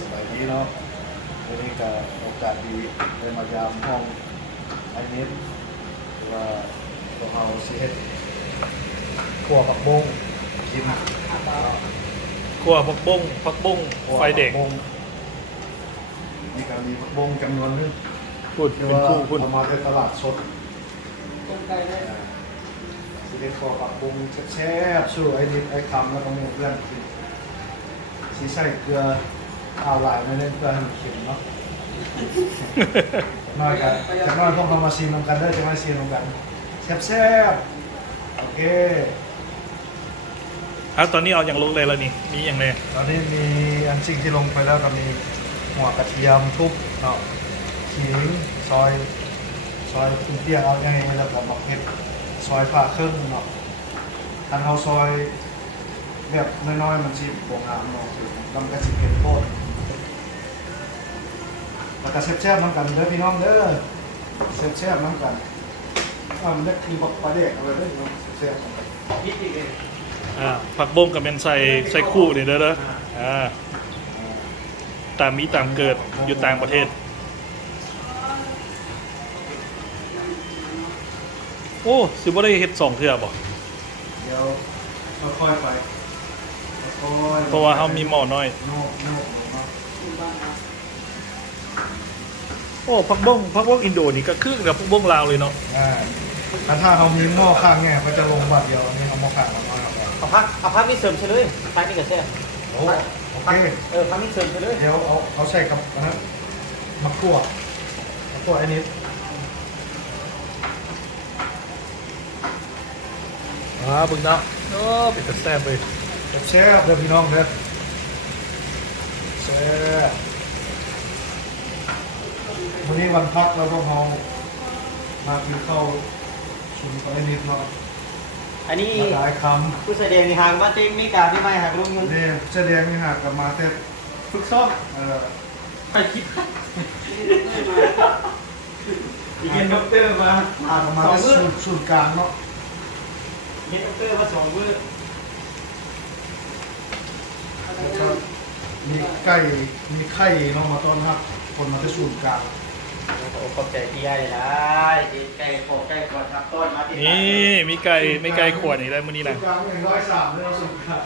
สมัยนี้เนาะวันนี้ก็โอกาสดีได้มายามห้องไอเน็ตว่าพวกเราสิเฮ็ดขั่วผักบงกิน ขั่วผักบุ้งไฟเด็ก ขั่วผับงนี่ก็มีผักบงจำนวนนึง พูด ที่ เป็น ว่า คู่พูด เอามาจากตลาดสด ต้มไก่ได้ สิเฮ็ดขั่วผักบงแซ่บๆสู้ไอเน็ตไอคำแล้วก็หมู่เพื่อนกินสิใส่เกลือเอาหลายไม่เล่นเกลือให้มันเค็มเนาะ น้อยกันจากน้อยพวกเรามาซีนกันได้จะมาซีนกันแซ่บๆโอเค ตอนนี้เอาอย่างลงเลยแล้วนี่มีอย่างไร ตอนนี้มีอันสิ่งที่ลงไปแล้วก็มีหัวกระเทียมทุบเนาะขิงซอยคุณเตี้ยเอาอย่างนี้แล้วก็บักเห็ดซอยผ่าครึ่งเนาะอันเอาซอยแบบน้อยๆมันสิบวงงามเนาะลำกระสิเผ็ดโคตรแล้วก็แซ่บๆน้ำกันเด้อพี่น้องเด้อแซ่บๆน้ำกันมันได้คือบักปลาเด็กอะไรเด้อแซ่บๆน้ำกัน นิดเดียว ผักบุ้งกับเป็นใส่คู่นี่เด้อตามมีตามเกิดอยู่ต่างประเทศโอ้สิบ่ได้เฮ็ด2เทื่อบ่ เดี๋ยวค่อยๆไปค่อยๆ เพราะว่าเฮามีหม้อน้อย โน่ลงเนาะ โอ้ผักบุ้งอินโดนี่ก็คือกับผักบุ้งลาวเลยเนาะ ถ้าเขามีหม้อข้างเนี่ยเขาจะลงบัดเดียวนี่เขาหม้อข้างเราน้อยครับ เอาพักนี่เสริมเฉลยพักนี่ก็แซ่บ โอ้โอเค พักนี่เสริมเฉลย เดี๋ยวเอาใส่กับอันนั้นมะกรูดไอ้นิดบึงเนาะโอ้เป็นแต่แซ่บเลย แซ่บเด้อพี่น้องเด้อแซ่บวันนี้วันพักแล้วพวกเรามากินข้าวชุมกับไอ้นิดเนาะ อันนี้ หลายค ผู้แสดงในทางมาเต็งมีการที่ไม่หักลงเงิน ำเนี่ยแสดงนี่หากกลับมาแต่ ฝึกซ้อม เอ่อ ไปคิดอีกเย็นด็อกเตอร์มา หากกลับมา สอง แต่ มื้อ ศูนย์กลางเนาะ เย็นด็อกเตอร์มา2 มื้อ แล้วก็มีไข่เนาะมาต้อนรับคนมาที่ศูนย์กลาง ขอบใจพี่ใหญ่ได้ไก่ขอไก่ก่อนครับต้นมาที่ นี่มีไก่ขวดอีกแล้วมื้อนี้นะ ศูนย์กลาง103เลยศูนย์กลาง